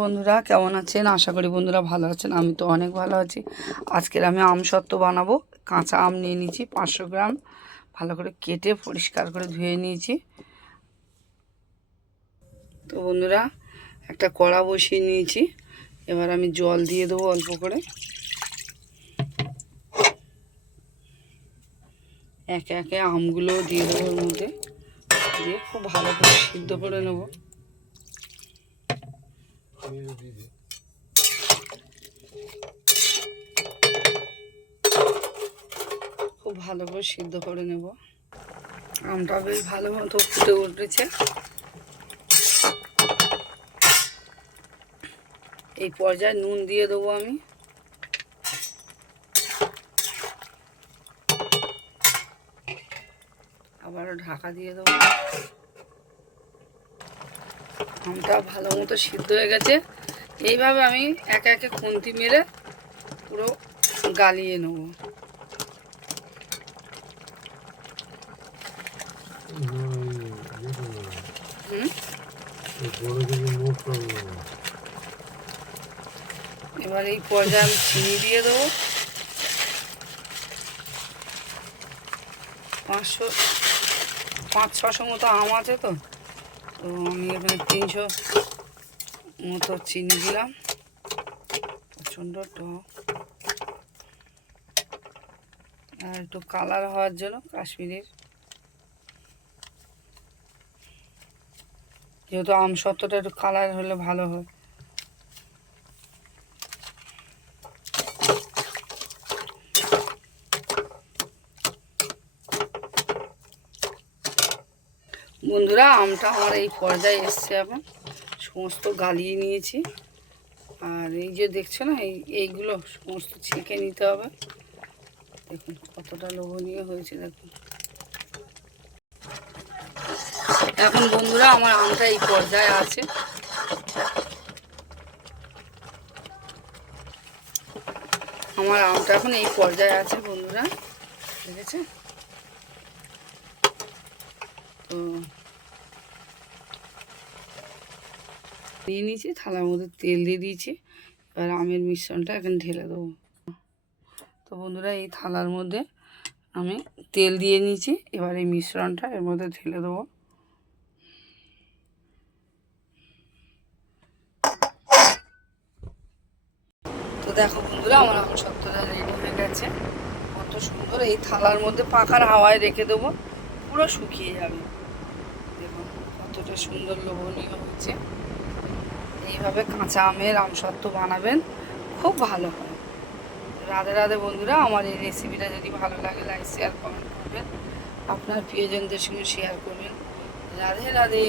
বন্ধুরা কেমন আছেন? আশা করি বন্ধুরা ভালো আছেন। আমি তো অনেক ভালো আছি। আজকের আমি আমসত্ত্ব বানাবো। কাঁচা আম নিয়ে নিয়েছি 500 গ্রাম, ভালো করে কেটে পরিষ্কার করে ধুয়ে নিয়েছি। তো বন্ধুরা একটা কড়া বসিয়ে নিয়েছি, এবার আমি জল দিয়ে দেবো অল্প করে। একে একে আমগুলো দিয়ে দেবো ওর মধ্যে, দিয়ে খুব ভালো করে সিদ্ধ করে নেবো। খুব ভালো করে সিদ্ধ করে নেব। আমটা বেশ ভালো মতো ফুটে উঠেছে। এই পর্যায়ে নুন দিয়ে দেবো আমি। আবারও ঢাকা দিয়ে দেবো। আমটা ভালো মতো সিদ্ধ হয়ে গেছে। এইভাবে আমি একে একে খুন্তি মেরে পুরো গালিয়ে নেব। এবার এই পর্যায়ে আমি চিনি দিয়ে দেবো। 500-600 মতো আম আছে, তো আমি এখানে 300 মতো চিনি দিলাম। প্রচণ্ড টক, আর একটু কালার হওয়ার জন্য কাশ্মীরের, যেহেতু আমসত্ত্বটা একটু কালার হলে ভালো হয়। বন্ধুরা আমটা আমার এই পর্যায়ে এসছে, এখন সমস্ত গালিয়ে নিয়েছি। আর এই যে দেখছো না, এইগুলো সমস্ত ছেঁকে নিতে হবে। দেখুন কতটা লোভনীয় হয়েছে, দেখুন। এখন বন্ধুরা আমার আমটা এই পর্যায়ে আছে। আমার আমটা এখন এই পর্যায়ে আছে বন্ধুরা, ঠিক আছে? তো নিয়ে নিয়েছি, থালার মধ্যে তেল দিয়ে দিয়েছি। এবার আমের মিশ্রণটা এখন ঢেলে দেবো। তো বন্ধুরা এই থালার মধ্যে আমি তেল দিয়ে নিয়েছি, এবার এই মিশ্রণটা এর মধ্যে ঢেলে দেবো। তো দেখো বন্ধুরা আমার আমসত্ত্বটা রেডি হয়ে গেছে, কত সুন্দর। এই থালার মধ্যে পাখার হাওয়ায় রেখে দেবো, পুরো শুকিয়ে যাবে। দেখুন কতটা সুন্দর লোভনীয় হয়েছে। এইভাবে কাঁচা আমের আমসত্ত্ব বানাবেন, খুব ভালো হয়। রাধে রাধে বন্ধুরা, আমার এই রেসিপিটা যদি ভালো লাগে লাইক শেয়ার কমেন্ট করবেন, আপনার প্রিয়জনদের সঙ্গে শেয়ার করবেন। রাধে রাধে।